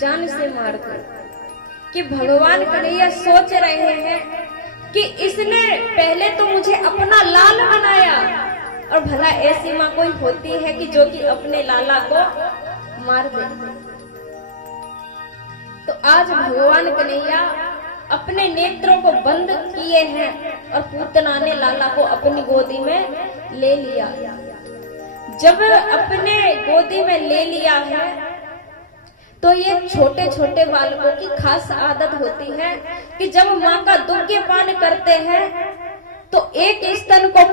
जान से मार दो। कि भगवान कन्हैया सोच रहे हैं कि इसने पहले तो मुझे अपना लाल बनाया, और भला ऐसी माँ कोई होती है कि जो कि अपने लाला को मार दे। तो आज भगवान कन्हैया अपने नेत्रों को बंद किए हैं और पूतना ने लाला को अपनी गोदी में ले लिया। जब अपने गोदी में ले लिया है तो ये छोटे छोटे बालकों की खास आदत होती है कि जब माँ का दुग्धपान करते हैं तो एक स्तन को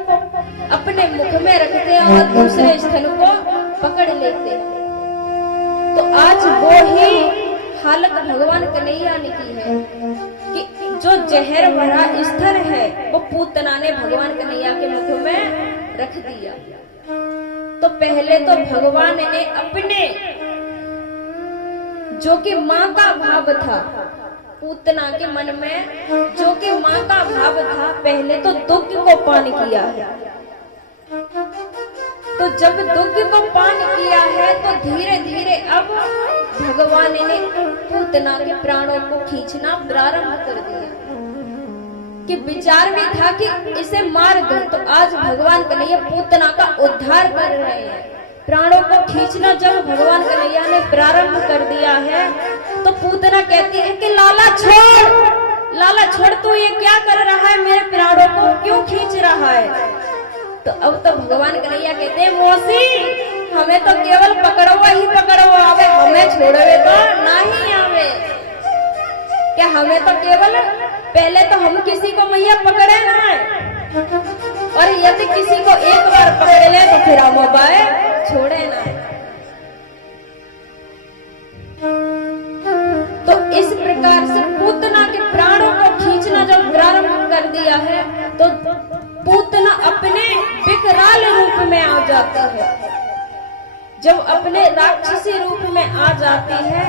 अपने मुख में रखते हैं और दूसरे स्तन को पकड़ लेते हैं। तो आज वो ही हालत भगवान कन्हैया ने की है कि जो जहर भरा स्तर है वो पूतना ने भगवान कन्हैया के मुख में रख दिया। तो पहले तो भगवान ने अपने जो कि माँ का भाव था, पूतना के मन में जो कि माँ का भाव था, पहले तो दुग्ध को पान किया है। तो जब दुग्ध को पान किया है तो धीरे धीरे अब भगवान ने पूतना के प्राणों को खींचना प्रारंभ कर दिया। कि विचार भी था कि इसे मार दो, तो आज भगवान कन्हैया पूतना का उद्धार कर रहे हैं। प्राणों को खींचना जब भगवान कन्हैया ने प्रारंभ कर दिया है तो पूतना कहती है कि लाला छोड़, तू ये क्या कर रहा है, मेरे प्राणों को क्यों खींच रहा है। तो अब तो भगवान कन्हैया कहते हैं मौसी हमें तो केवल पकड़वा ही पकड़वा आवे, हमें छोड़वे तो नहीं आवे। क्या हमें तो केवल पहले तो हम किसी को मैया पकड़े ना है, और यदि किसी को एक बार पकड़ ले तो फिर हम छोड़े ना। तो इस प्रकार से पूतना के प्राणों को खींचना जब प्रारंभ कर दिया है तो पूतना अपने विकराल रूप में आ जाती है। जब अपने राक्षसी रूप में आ जाती है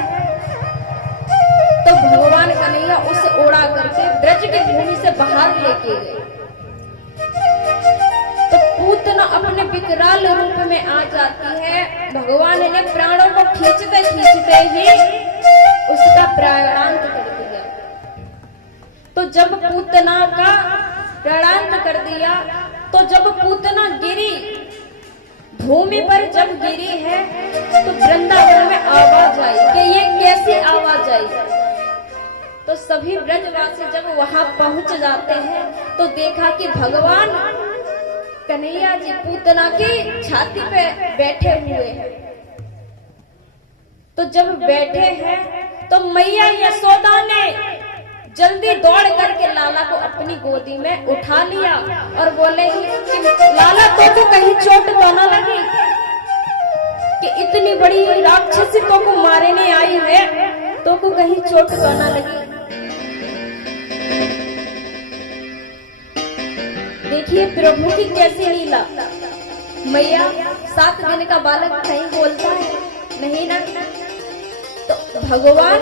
तो भगवान कन्हैया उसे उड़ा करके ब्रज की भूमि से बाहर लेके गए। तो पूतना अपने विकराल रूप में आ जाती है। भगवान ने प्राणों को खींचते खींचते ही उसका प्राणांत कर दिया। तो जब पूतना का प्राणांत कर दिया तो जब पूतना गिरी भूमि पर, जब गिरी है तो वृंदावन में आवाज आई कि ये कैसी आवाज आई। तो सभी ब्रजवासी जब वहां पहुंच जाते हैं तो देखा कि भगवान कन्हैया जी पूतना की छाती पे बैठे हुए हैं। तो जब बैठे हैं तो मैया यशोदा ने जल्दी दौड़ करके लाला को अपनी गोदी में उठा लिया और बोले कि लाला तो कहीं चोट तो ना लगी, कि इतनी बड़ी राक्षसी तो को मारने आई है, तो को कहीं चोट तो ना लगी। देखिए प्रभु की कैसी लीला। मैया 7 दिन का बालक नहीं बोलता है, नहीं ना। तो भगवान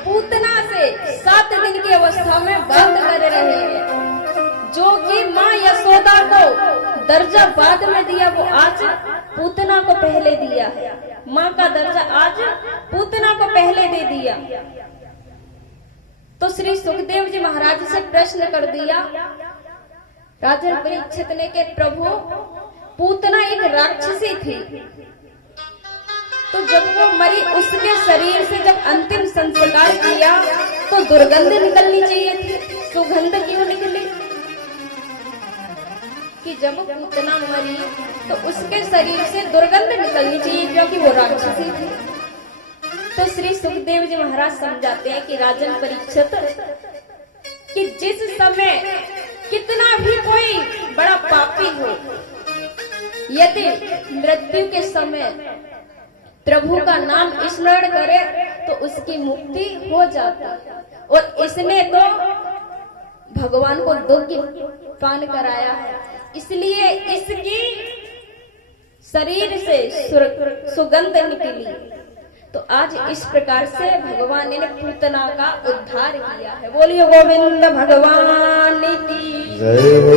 पूतना से 7 दिन की अवस्था में बंद कर रहे हैं। जो कि माँ यशोदा को दर्जा बाद में दिया वो आज पूतना को पहले दिया है। माँ का दर्जा आज पूतना को पहले दे दिया। तो श्री सुखदेव जी महाराज से प्रश्न कर दिया राजा परीक्षित ने कि प्रभु पूतना एक राक्षसी थी, तो जब वो मरी उसके शरीर से जब अंतिम संस्कार किया तो दुर्गंध निकलनी चाहिए थी, सुगंध क्यों निकली। कि जब पूतना मरी तो उसके शरीर से दुर्गंध निकलनी चाहिए क्योंकि वो राक्षसी थी। तो श्री सुखदेव जी महाराज समझाते हैं कि राजन परीक्षित कि जिस समय कितना भी कोई बड़ा पापी हो, यदि मृत्यु के समय प्रभु का नाम स्मरण करे तो उसकी मुक्ति हो जाती है। और इसने तो भगवान को दुग्ध पान कराया है, इसलिए इसकी शरीर से सुगंध निकली। तो आज इस प्रकार से भगवान ने पूतना का उद्धार किया है। बोलिए गोविंद भगवान की जय हो।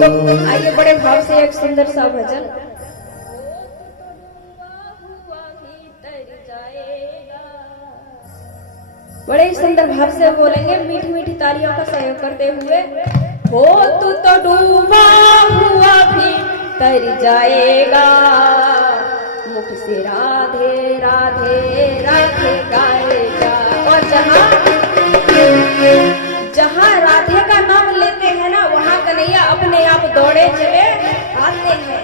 तो आइए बड़े भाव से एक सुंदर सा भजन। बड़े ही सुंदर भाव से बोलेंगे, मीठी मीठी तालियों का सहयोग करते हुए। हो तू तो डूबा हुआ भी तर जाएगा, मुख से राधे राधे राधे गाएगा। और जहाँ राधे का नाम लेते हैं ना, वहाँ कन्हैया अपने आप दौड़े चले आते हैं।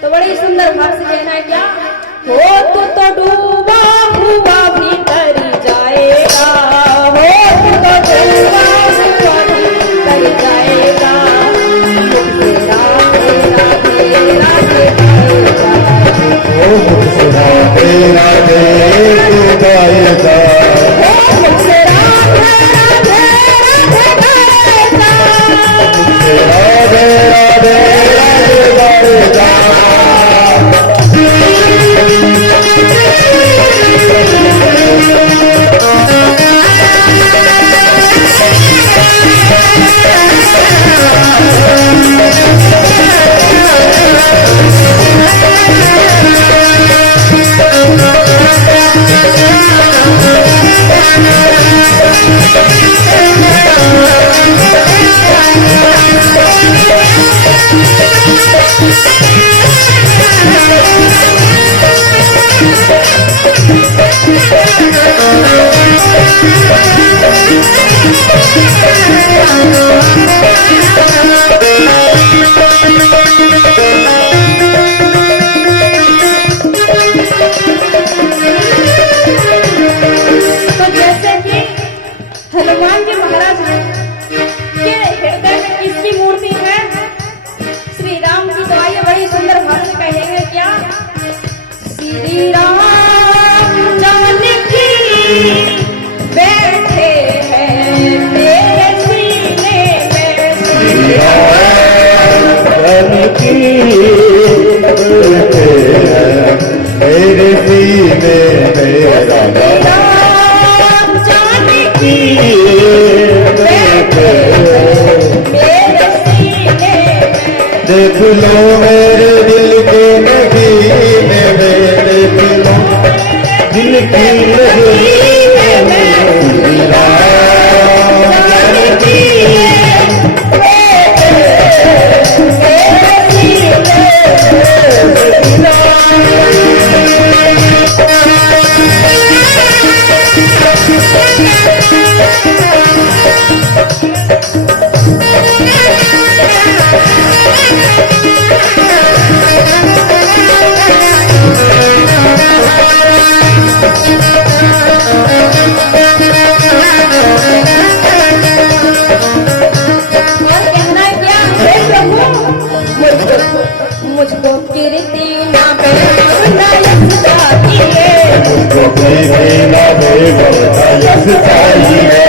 तो बड़ी सुंदर भाव से कहना है क्या, हो तू तो डूबा हुआ भी तर जाएगा, हो तू तो डूबा हुआ भी तर जाएगा, मुख से राधे राधे राधे गाएगा, ओ मुख से राधे राधे गाएगा, ओ मुख से राधे राधे राधे गाएगा, राधे राधे राधे गाएगा। हनुमान जी महाराज के हृदय में किसकी मूर्ति है? श्री राम की। तो आइए बड़ी सुंदर भाव से कहेंगे क्या, श्री राम जानकी बैठे हैं मेरे सीने में, श्री राम जानकी बैठे हैं मेरे सीने में, राम जानकी बैठे मेरे सीने में, देख लो मेरे दिल के नगीने में, देख लो दिल की नगीने में, श्री राम जानकी मेरे सीने में, श्री मुझको कीर्ति ना बेवफा यश चाहिए, मुझको कीर्ति ना बेवफा यश चाहिए,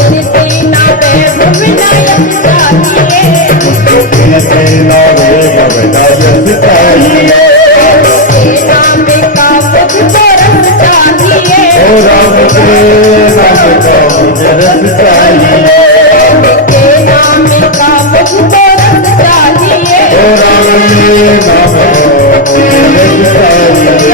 कीर्ति ना बेवफा यश चाहिए, मुझको कीर्ति ना बेवफा यश चाहिए, नाम का मुझको रस चाहिए, ओ राम के नाम का मुझे रस चाहिए, नाम का मुझको रस चाहिए, ओ राम के नाम का मुझे रस चाहिए।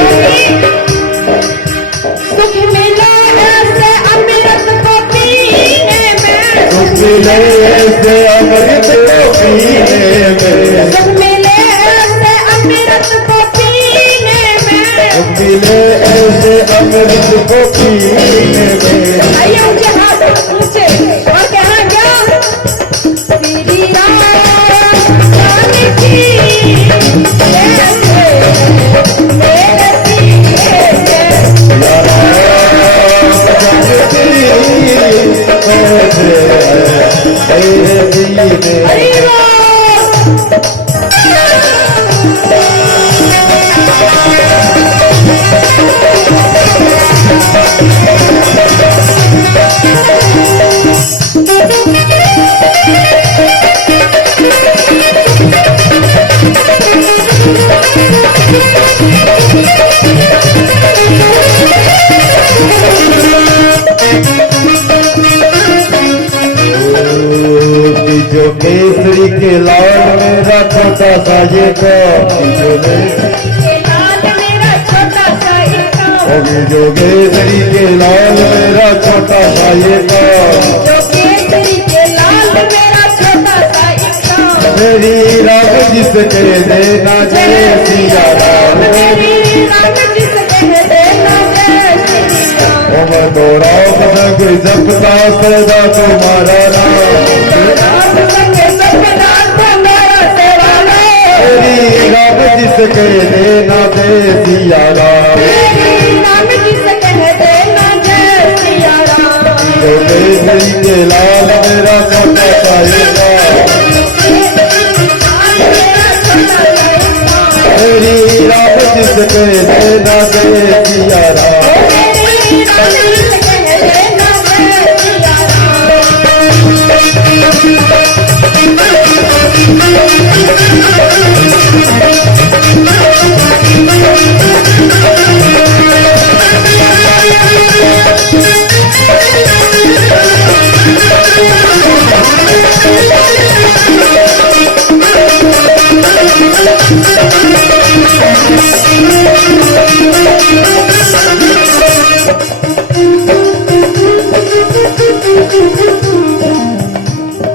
सुख मिला ऐसे अमृत को पीने में, सुख मिले ऐसे अमृत को पीने में, सुख मिले ऐसे अमृत को पीने में, सुख मिले ऐसे अमृत को पीने में, आइए ऊंचे हाथ ऊंचे और कहना क्या, श्री राम जानकी बैठे मेरे सीने में, या राम जानकी बैठे मेरे सीने में। हरि बोल। जो केसरी के लाल मेरा छोटा सा ये काम, लाल मेरा छोटा सा ये काम, जो केसरी के लाल मेरा छोटा सा ये काम, जो केसरी के लाल मेरा छोटा सा एक काम। मेरी राम जिसके देना जय सिया राम, मेरी राम जिसके देना जय श्री राम। मैं तो राम संग जपता सदा तुम्हारा नाम, राम संग सपना तुम्हारा सेवा नाम। मेरी राम जिसके देना जय सिया राम, मेरी राम जिसके देना जय सिया राम। जो केसरी के लाल मेरा छोटा सा ये काम, मेरी राम जिसके देना जय सिया राम।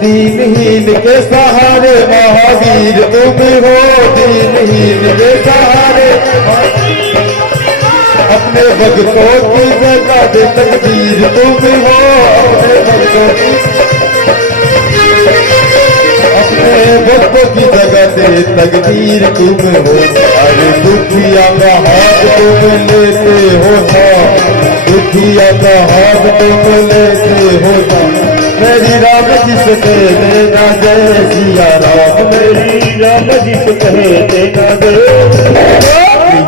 दीनहीन के सहारे महावीर तुम हो, दीनहीन के सहारे अपने भक्तों की जगह दे तकदीर तुम हो, अपने भक्तों की जगह दे तकदीर तुम हो। अरे दुखिया का हाथ तुम लेते हो था, दुखिया का हाथ तुम लेते हो था। मेरी राम जिसके देना जय सिया राम, मेरी राम जिसके देना जय।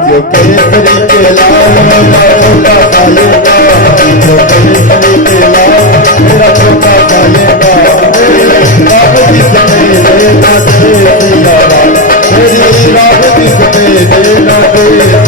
जो केसरी के लाल मेरा छोटा सा ये काम, जो केसरी के लाल मेरा छोटा सा ये काम, मेरी राम जिसके देना जय सिया राम, मेरी राम जिसके देना जय